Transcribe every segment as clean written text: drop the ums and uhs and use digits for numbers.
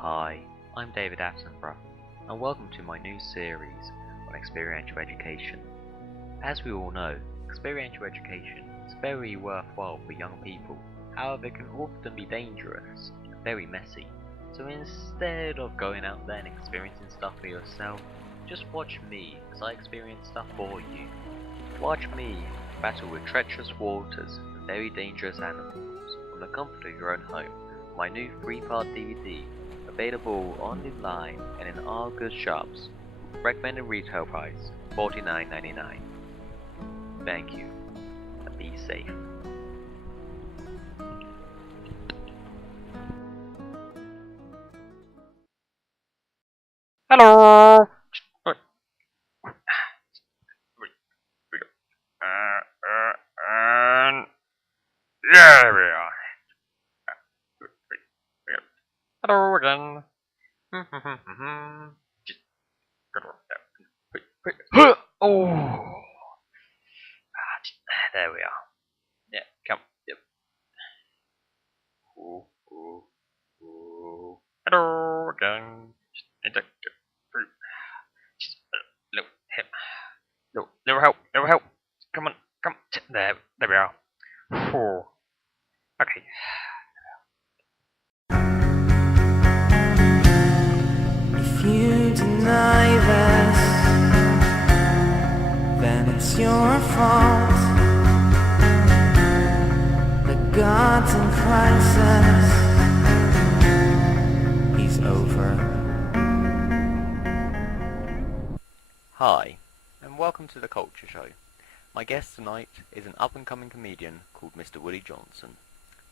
Hi, I'm David Attenborough, and welcome to my new series on experiential education. As we all know, experiential education is very worthwhile for young people, however it can often be dangerous and very messy. So instead of going out there and experiencing stuff for yourself, just watch me as I experience stuff for you. Watch me battle with treacherous waters and very dangerous animals from the comfort of your own home. My new 3-part DVD, available online and in all good shops. Recommended retail price $49.99. Thank you, and be safe. Hello. Yeah, there we are. Hello again. Oh, there we are. Yeah, come. Yep. Ooh, ooh, ooh. Hello again. Just little help. Little help. Little help. Come on. Come. There we are. Oh. Okay. If you deny this, then it's your fault. The God's in crisis. He's over. Hi, and welcome to The Culture Show. My guest tonight is an up-and-coming comedian called Mr. Woody Johnson.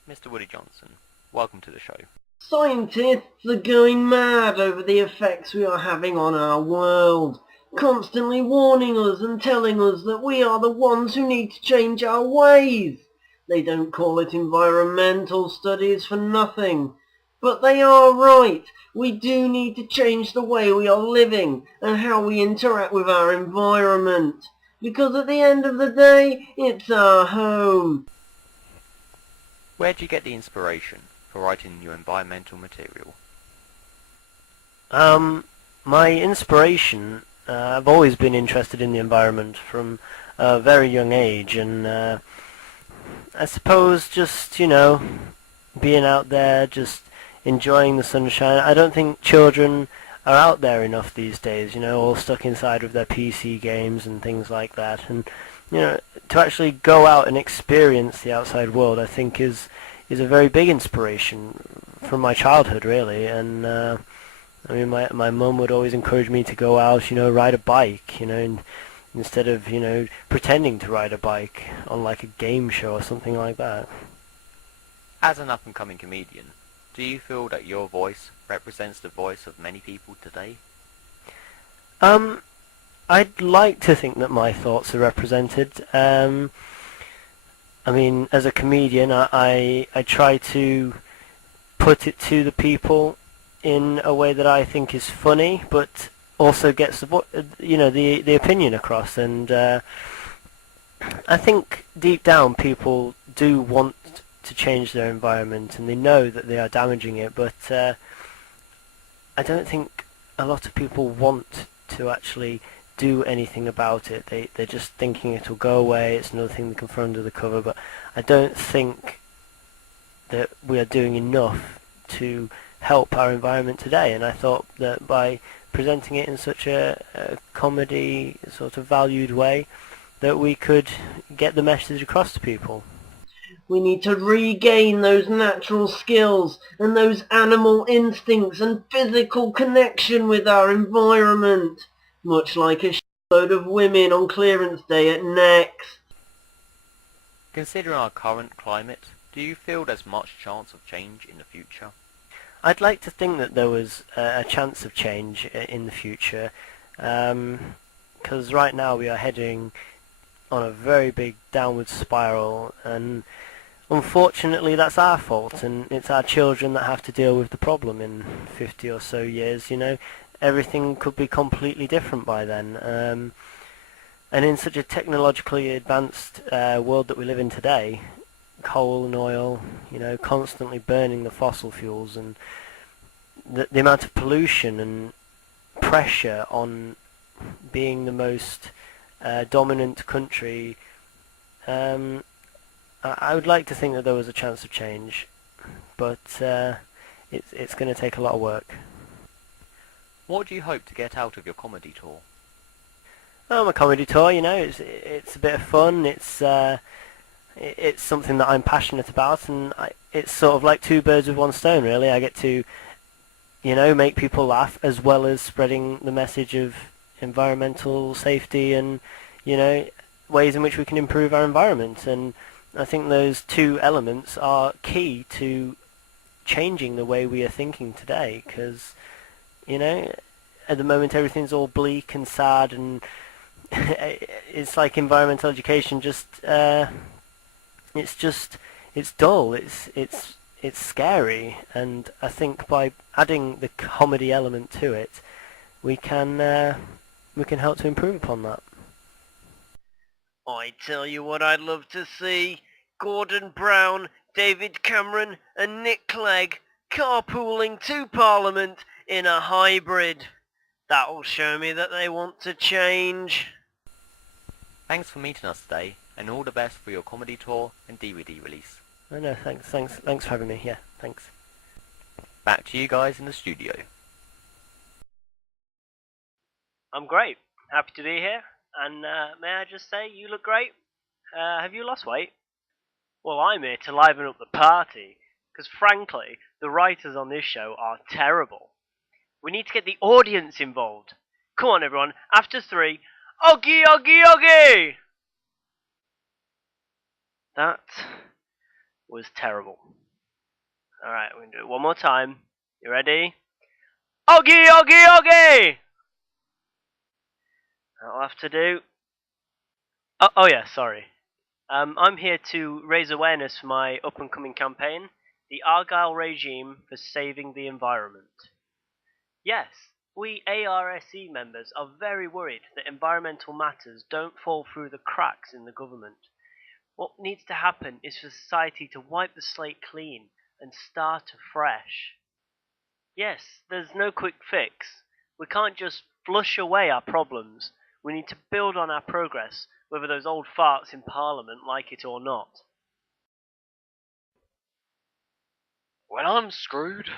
Mr. Woody Johnson, welcome to the show. Scientists are going mad over the effects we are having on our world, constantly warning us and telling us that we are the ones who need to change our ways. They don't call it environmental studies for nothing. But they are right. We do need to change the way we are living and how we interact with our environment. Because at the end of the day, it's our home. Where do you get the inspiration for writing your environmental material? My inspiration, I've always been interested in the environment from a very young age, and I suppose just, being out there, just enjoying the sunshine. I don't think children are out there enough these days, all stuck inside with their PC games and things like that. And, to actually go out and experience the outside world, I think is a very big inspiration from my childhood, really. And my mum would always encourage me to go out, ride a bike, and instead of, pretending to ride a bike on like a game show or something like that. As an up-and-coming comedian, do you feel that your voice represents the voice of many people today? I'd like to think that my thoughts are represented. As a comedian, I try to put it to the people in a way that I think is funny, but also gets the opinion across. And I think deep down people do want to change their environment, and they know that they are damaging it, but I don't think a lot of people want to actually do anything about it. They're just thinking it'll go away, it's another thing they can throw under the cover, but I don't think that we are doing enough to help our environment today. And I thought that by presenting it in such a comedy sort of valued way, that we could get the message across to people. We need to regain those natural skills and those animal instincts and physical connection with our environment, much like a shitload of women on clearance day at Next. Considering our current climate, do you feel there's much chance of change in the future? I'd like to think that there was a chance of change in the future, because right now we are heading on a very big downward spiral, and unfortunately that's our fault, and it's our children that have to deal with the problem in 50 or so years. Everything could be completely different by then. And in such a technologically advanced world that we live in today, coal and oil, constantly burning the fossil fuels, and the amount of pollution and pressure on being the most dominant country, I would like to think that there was a chance of change, but it's going to take a lot of work. What do you hope to get out of your comedy tour? My comedy tour, it's a bit of fun. It's something that I'm passionate about, and it's sort of like two birds with one stone, really. I get to, make people laugh as well as spreading the message of environmental safety and, ways in which we can improve our environment. And I think those two elements are key to changing the way we are thinking today, because, at the moment everything's all bleak and sad, and it's like environmental education it's dull, it's scary, and I think by adding the comedy element to it, we can help to improve upon that. I tell you what I'd love to see. Gordon Brown, David Cameron and Nick Clegg carpooling to Parliament in a hybrid. That'll show me that they want to change. Thanks for meeting us today, and all the best for your comedy tour and DVD release. Oh no, thanks for having me. Yeah, thanks. Back to you guys in the studio. I'm great. Happy to be here. And may I just say, you look great. Have you lost weight? Well, I'm here to liven up the party, because frankly, the writers on this show are terrible. We need to get the audience involved. Come on, everyone. After 3, Oggy, Oggy, Oggy! That was terrible. Alright, we're going to do it one more time. You ready? Oggy, Oggy, Oggy! That'll have to do. Oh yeah, sorry. I'm here to raise awareness for my up-and-coming campaign, the Argyle Regime for Saving the Environment. Yes, we ARSE members are very worried that environmental matters don't fall through the cracks in the government. What needs to happen is for society to wipe the slate clean and start afresh. Yes, there's no quick fix. We can't just flush away our problems. We need to build on our progress, whether those old farts in Parliament like it or not. Well, I'm screwed.